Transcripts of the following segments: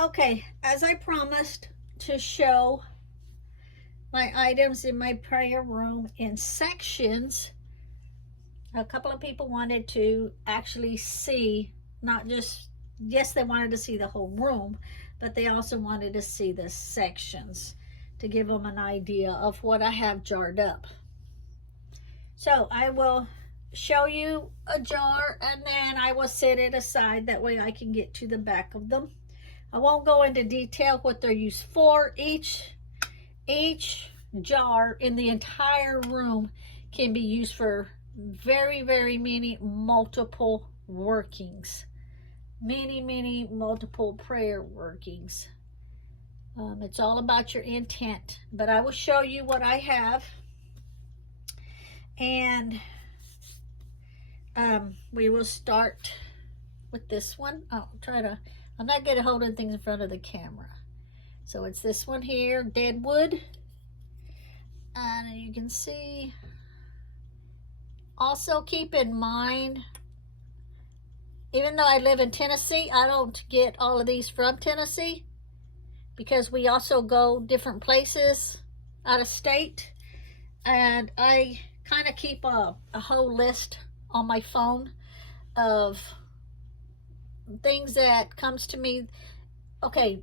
Okay, as I promised to show my items in my prayer room in sections, a couple of people wanted to actually see, not just, yes, they wanted to see the whole room, but they also wanted to see the sections to give them an idea of what I have jarred up. So I will show you a jar and then I will set it aside. That way I can get to the back of them. I won't go into detail what they're used for. Each jar in the entire room can be used for very, very many multiple workings. Many multiple prayer workings. It's all about your intent. But I will show you what I have. And we will start with this one. I'm not good at holding things in front of the camera. So it's this one here, Deadwood. And you can see, also keep in mind, even though I live in Tennessee, I don't get all of these from Tennessee because we also go different places out of state. And I kind of keep a whole list on my phone of things that comes to me. Okay,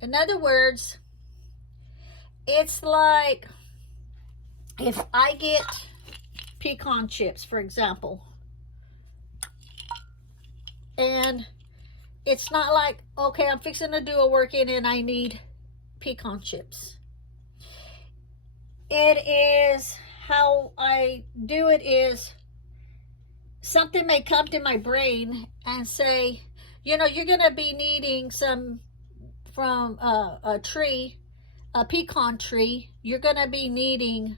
in other words, it's like if I get pecan chips, for example, and it's not like, okay, I'm fixing to do a working and I need pecan chips. It is, how I do it is, something may come to my brain and say, you know, you're going to be needing some from a tree, a pecan tree. You're going to be needing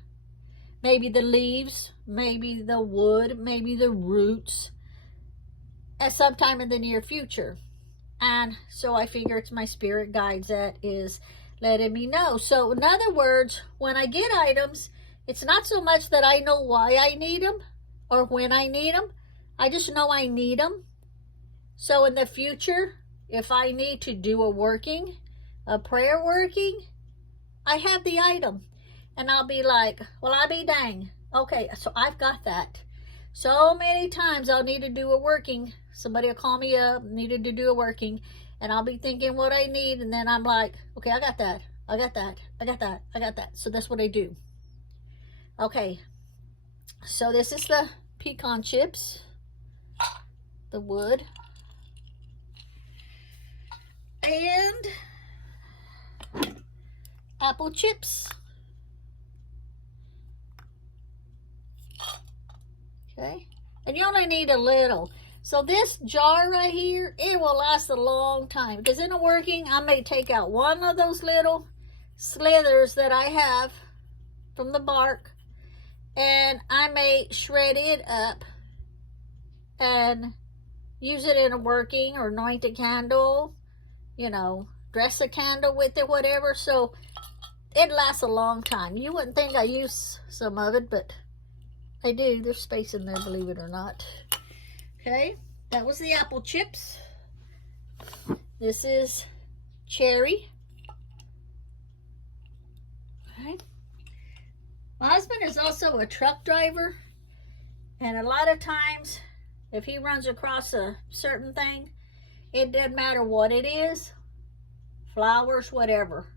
maybe the leaves, maybe the wood, maybe the roots at some time in the near future. And so I figure it's my spirit guides that is letting me know. So in other words, when I get items, it's not so much that I know why I need them or when I need them. I just know I need them. So in the future, if I need to do a working, a prayer working, I have the item. And I'll be like, well, I'll be dang. Okay, so I've got that. So many times I'll need to do a working. Somebody will call me up, needed to do a working. And I'll be thinking what I need. And then I'm like, okay, I got that. I got that. I got that. I got that. So that's what I do. Okay, so this is the pecan chips, the wood, and apple chips. Okay, and you only need a little. So this jar right here, it will last a long time because in a working, I may take out one of those little slithers that I have from the bark, and I may shred it up and use it in a working or anoint a candle, you know, dress a candle with it, whatever. So it lasts a long time. You wouldn't think I use some of it, but I do. There's space in there, believe it or not. Okay, that was the apple chips. This is cherry. Okay. My husband is also a truck driver, and a lot of times if he runs across a certain thing, it doesn't matter what it is, flowers, whatever,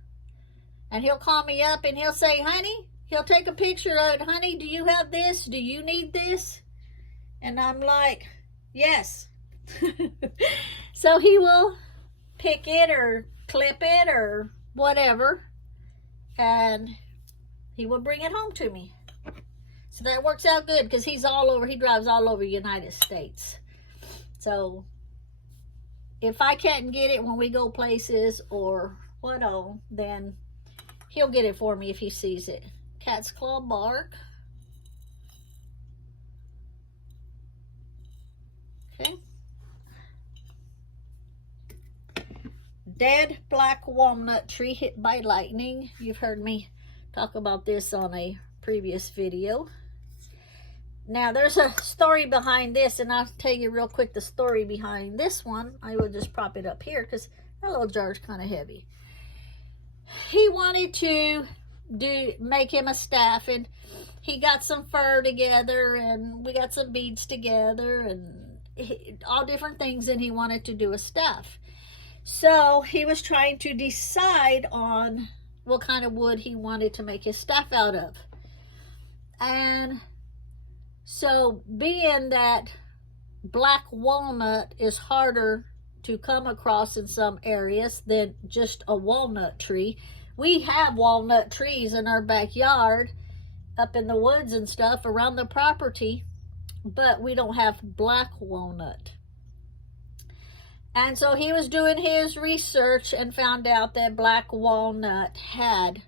and he'll call me up and he'll say, honey, he'll take a picture of it, honey, do you have this? Do you need this? And I'm like, yes. So he will pick it or clip it or whatever, and he will bring it home to me. So that works out good because he's all over, he drives all over the United States. So if I can't get it when we go places or what all, then he'll get it for me if he sees it. Cat's claw bark. Okay. Dead black walnut tree hit by lightning. You've heard me talk about this on a previous video. Now there's a story behind this, and I'll tell you real quick the story behind this one. I will just prop it up here because That little jar's kind of heavy. He wanted to make him a staff, and he got some fur together, and we got some beads together, and all different things, and he wanted to do a staff. So he was trying to decide on what kind of wood he wanted to make his staff out of. And so being that black walnut is harder to come across in some areas than just a walnut tree. We have walnut trees in our backyard, up in the woods and stuff around the property, but we don't have black walnut. And so he was doing his research and found out that black walnut had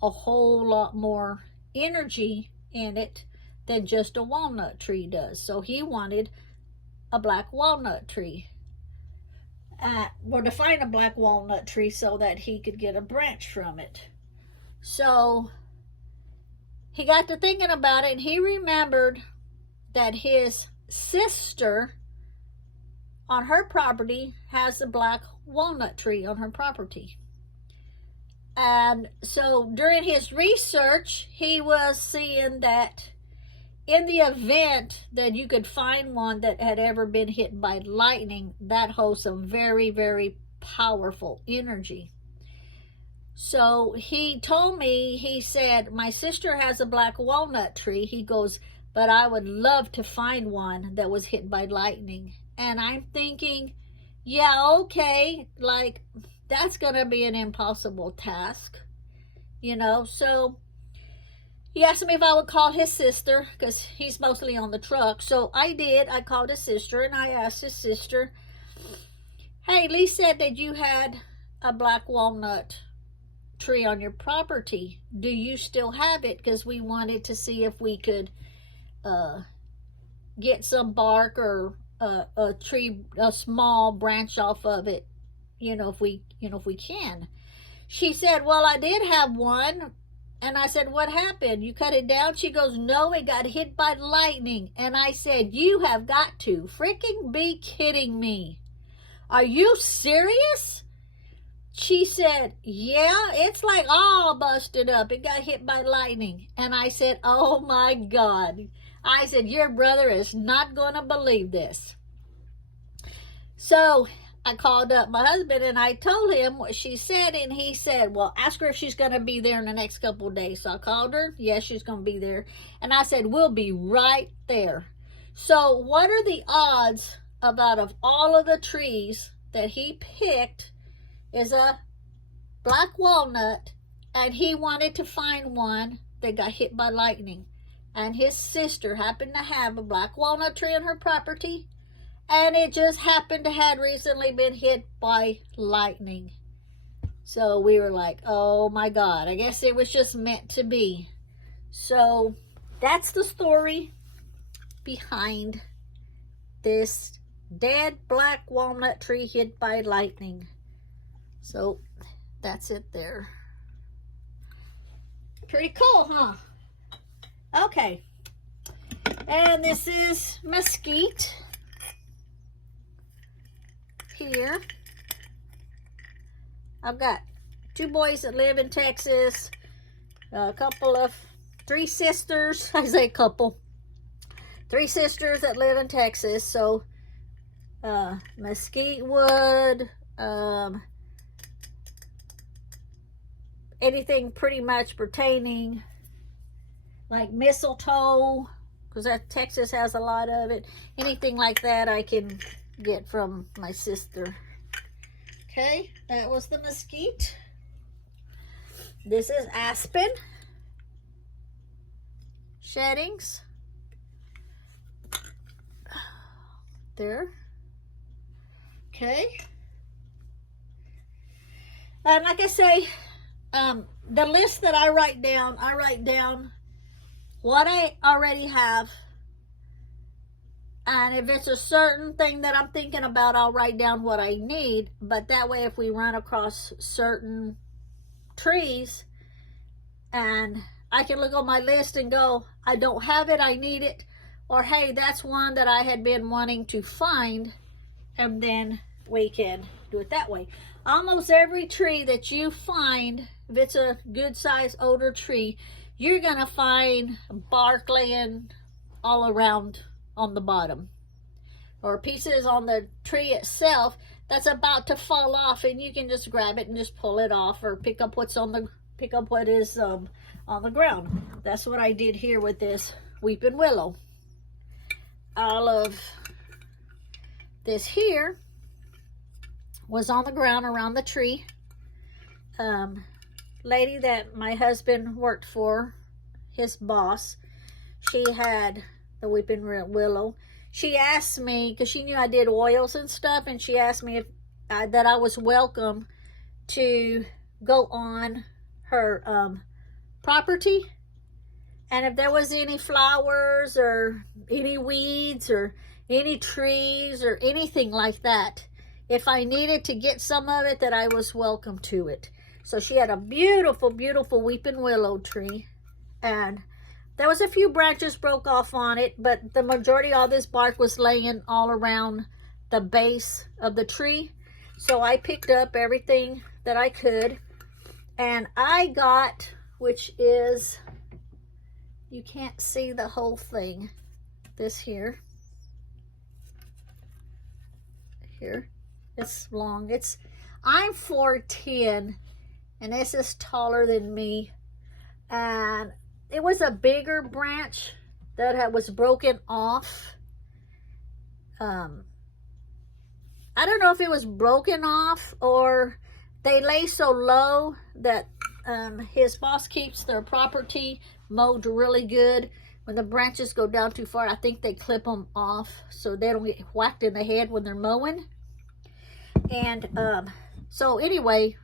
a whole lot more energy in it than just a walnut tree does. So he wanted a black walnut tree. Or to find a black walnut tree so that he could get a branch from it. So he got to thinking about it, and he remembered that his sister on her property has a black walnut tree on her property. And so during his research, he was seeing that in the event that you could find one that had ever been hit by lightning, that holds some very, very powerful energy. So he told me, he said, my sister has a black walnut tree. He goes, but I would love to find one that was hit by lightning. And I'm thinking, yeah, okay, like that's going to be an impossible task, you know. So he asked me if I would call his sister, because he's mostly on the truck. So I did. I called his sister, and I asked his sister, hey, Lee said that you had a black walnut tree on your property. Do you still have it? Because we wanted to see if we could get some bark or a small branch off of it, if we can. She said, well, I did have one. And I said, what happened? You cut it down? She goes, no, it got hit by lightning. And I said, you have got to freaking be kidding me. Are you serious? She said, yeah, it's like all busted up. It got hit by lightning. And I said, oh my God. I said, your brother is not going to believe this. So I called up my husband and I told him what she said, and he said, well, ask her if she's going to be there in the next couple of days. So I called her. Yes, she's going to be there. And I said, we'll be right there. So what are the odds out of all of the trees that he picked is a black walnut, and he wanted to find one that got hit by lightning? And his sister happened to have a black walnut tree on her property, and it just happened to have recently been hit by lightning. So we were like, oh my God, I guess it was just meant to be. So that's the story behind this dead black walnut tree hit by lightning. So that's it there. Pretty cool, huh? Okay. And this is mesquite. Here I've got 2 boys that live in Texas, three sisters. I say couple, 3 sisters that live in Texas. So mesquite wood, anything pretty much pertaining like mistletoe, because Texas has a lot of it. Anything like that I can get from my sister. Okay, that was the mesquite. This is aspen sheddings. There. Okay. And like I say, the list that I write down what I already have. And if it's a certain thing that I'm thinking about, I'll write down what I need. But that way, if we run across certain trees, and I can look on my list and go, I don't have it, I need it. Or, hey, that's one that I had been wanting to find. And then we can do it that way. Almost every tree that you find, if it's a good sized older tree, you're gonna find bark laying all around on the bottom, or pieces on the tree itself that's about to fall off, and you can just grab it and just pull it off, or pick up what is on the ground. That's what I did here with this weeping willow. All of this here was on the ground around the tree. Lady that my husband worked for, his boss, she had the weeping willow. She asked me, because she knew I did oils and stuff, and she asked me if that I was welcome to go on her property, and if there was any flowers or any weeds or any trees or anything like that, if I needed to get some of it, that I was welcome to it. So she had a beautiful, beautiful weeping willow tree, and there was a few branches broke off on it, but the majority of this bark was laying all around the base of the tree. So I picked up everything that I could, and I got, which is, you can't see the whole thing, this here, it's long, I'm 4'10", and this is taller than me, and it was a bigger branch that was broken off. I don't know if it was broken off, or they lay so low that his boss keeps their property mowed really good. When the branches go down too far, I think they clip them off so they don't get whacked in the head when they're mowing. And so anyway,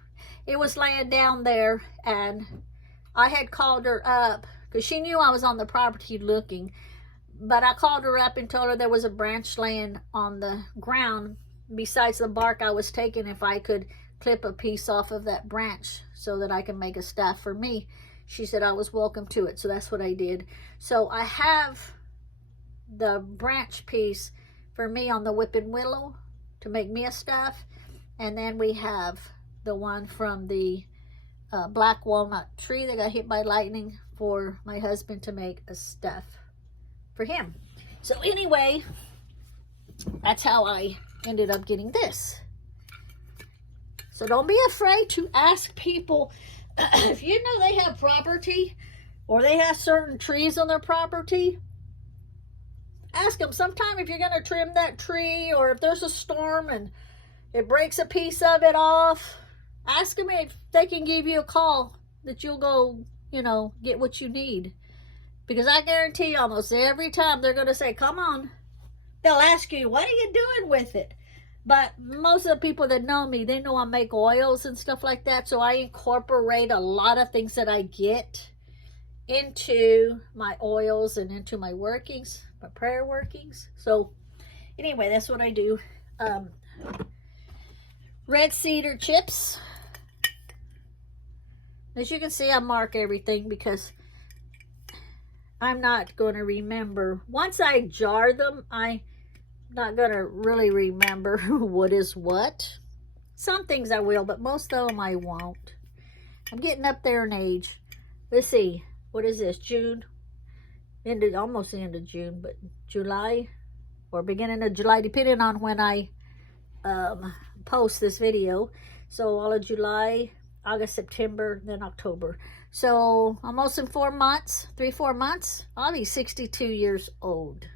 it was laying down there, and I had called her up because she knew I was on the property looking, but I called her up and told her there was a branch laying on the ground besides the bark I was taking, if I could clip a piece off of that branch so that I can make a staff for me. She said I was welcome to it, so that's what I did. So I have the branch piece for me on the weeping willow to make me a staff, and then we have the one from the black walnut tree that got hit by lightning for my husband to make a staff for him. So anyway, that's how I ended up getting this. So don't be afraid to ask people if you know they have property or they have certain trees on their property. Ask them sometime if you're going to trim that tree, or if there's a storm and it breaks a piece of it off. Ask them if they can give you a call that you'll go, you know, get what you need. Because I guarantee you almost every time they're going to say, come on. They'll ask you, what are you doing with it? But most of the people that know me, they know I make oils and stuff like that. So I incorporate a lot of things that I get into my oils and into my workings, my prayer workings. So anyway, that's what I do. Red cedar chips. As you can see, I mark everything because I'm not going to remember. Once I jar them, I'm not going to really remember what is what. Some things I will, but most of them I won't. I'm getting up there in age. Let's see. What is this? June? Almost the end of June, but July or beginning of July, depending on when I post this video. So all of July, August, September, then October. So almost in 4 months, 3-4 months, I'll be 62 years old.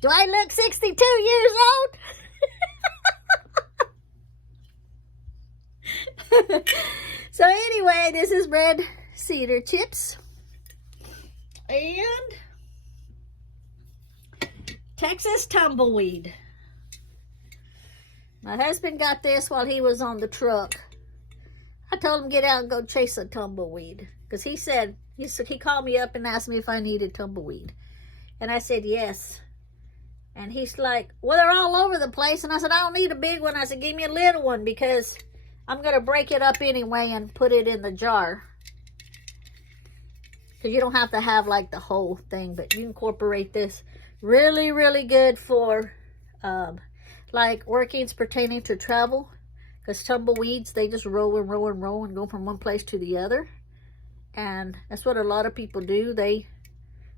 Do I look 62 years old? So anyway, this is red cedar chips. And Texas tumbleweed. My husband got this while he was on the truck. I told him get out and go chase a tumbleweed. Because he called me up and asked me if I needed tumbleweed. And I said yes. And he's like, well, they're all over the place. And I said, I don't need a big one. I said, give me a little one because I'm going to break it up anyway and put it in the jar. Because you don't have to have like the whole thing, but you incorporate this. Really, really good for like workings pertaining to travel, because tumbleweeds, they just roll and roll and roll and go from one place to the other. And that's what a lot of people do. They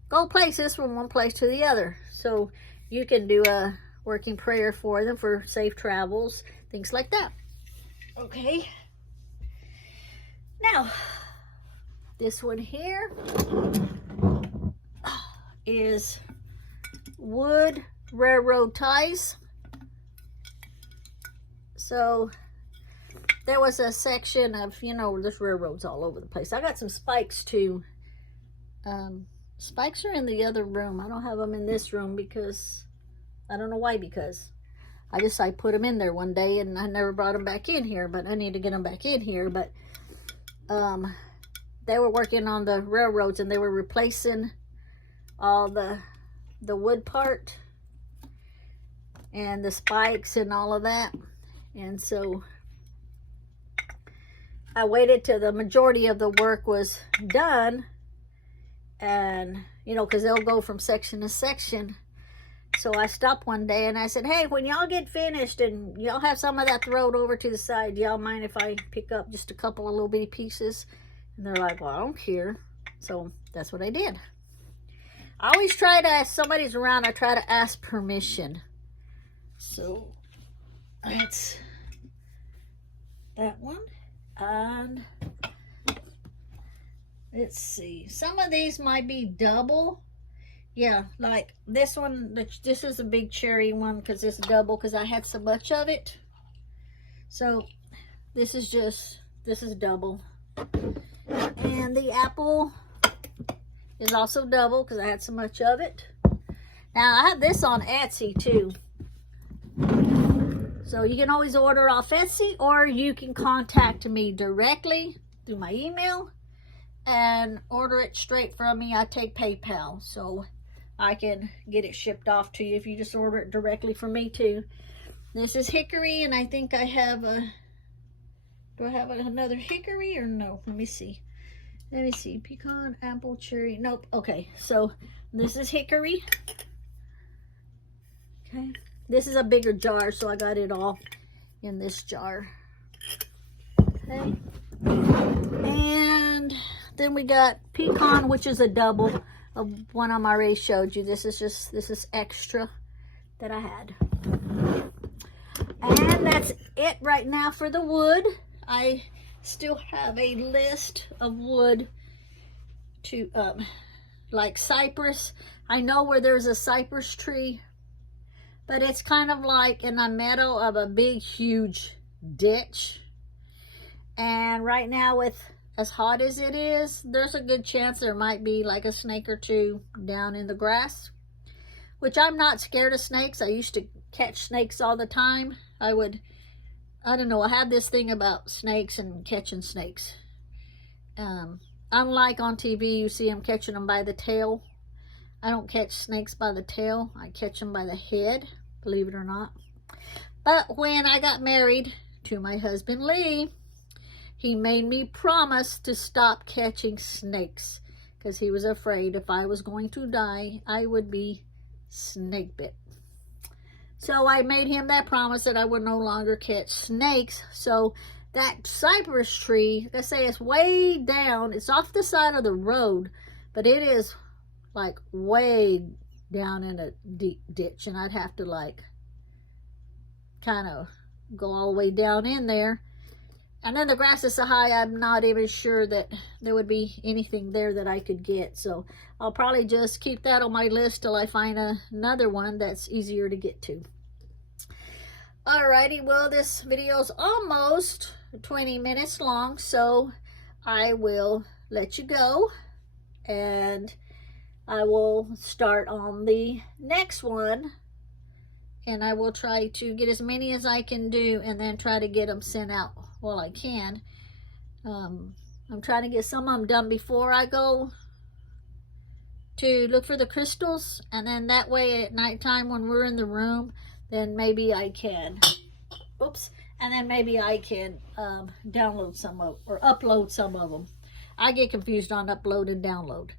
go places from one place to the other. So you can do a working prayer for them for safe travels, things like that. Okay. Now, this one here is wood railroad ties. So there was a section of, you know, there's railroads all over the place. I got some spikes too. Spikes are in the other room. I don't have them in this room because I don't know why, because I put them in there one day and I never brought them back in here, but I need to get them back in here. But they were working on the railroads and they were replacing all the wood part and the spikes and all of that. And so I waited till the majority of the work was done, and you know, because they'll go from section to section. So I stopped one day and I said, hey, when y'all get finished and y'all have some of that thrown over to the side, y'all mind if I pick up just a couple of little bitty pieces? And they're like, well, I don't care. So that's what I did. I always try to, if somebody's around, I try to ask permission. So that's that one. And let's see, some of these might be double. Yeah, like this one, this is a big cherry one because it's double because I had so much of it. So this is double. And the apple is also double because I had so much of it. Now I have this on Etsy too. So you can always order off Etsy, or you can contact me directly through my email and order it straight from me. I take PayPal, so I can get it shipped off to you if you just order it directly from me too. This is hickory, and I think I have a, do I have another hickory or no? Let me see. Let me see. Pecan, apple, cherry. Nope. Okay, so this is hickory. Okay. This is a bigger jar, so I got it all in this jar. Okay. And then we got pecan, which is a double of one I already showed you. This is extra that I had. And that's it right now for the wood. I still have a list of wood to, like cypress. I know where there's a cypress tree, but it's kind of like in the middle of a big, huge ditch. And right now, with as hot as it is, there's a good chance there might be like a snake or two down in the grass, which I'm not scared of snakes. I used to catch snakes all the time. I don't know, I had this thing about snakes and catching snakes. Unlike on TV, you see them catching them by the tail. I don't catch snakes by the tail. I catch them by the head, believe it or not. But when I got married to my husband, Lee, he made me promise to stop catching snakes because he was afraid if I was going to die, I would be snake bit. So I made him that promise that I would no longer catch snakes. So that cypress tree, like I say, it's way down. It's off the side of the road, but it is like way down in a deep ditch, and I'd have to like kind of go all the way down in there. And then the grass is so high, I'm not even sure that there would be anything there that I could get. So I'll probably just keep that on my list till I find another one that's easier to get to. Alrighty, well, this video is almost 20 minutes long, so I will let you go. And I will start on the next one. And I will try to get as many as I can do and then try to get them sent out while I can. I'm trying to get some of them done before I go to look for the crystals, and then that way at nighttime when we're in the room, then maybe I can, oops, and then maybe I can download some of, or upload some of them. I get confused on upload and download.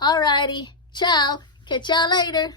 Alrighty, ciao, catch y'all later.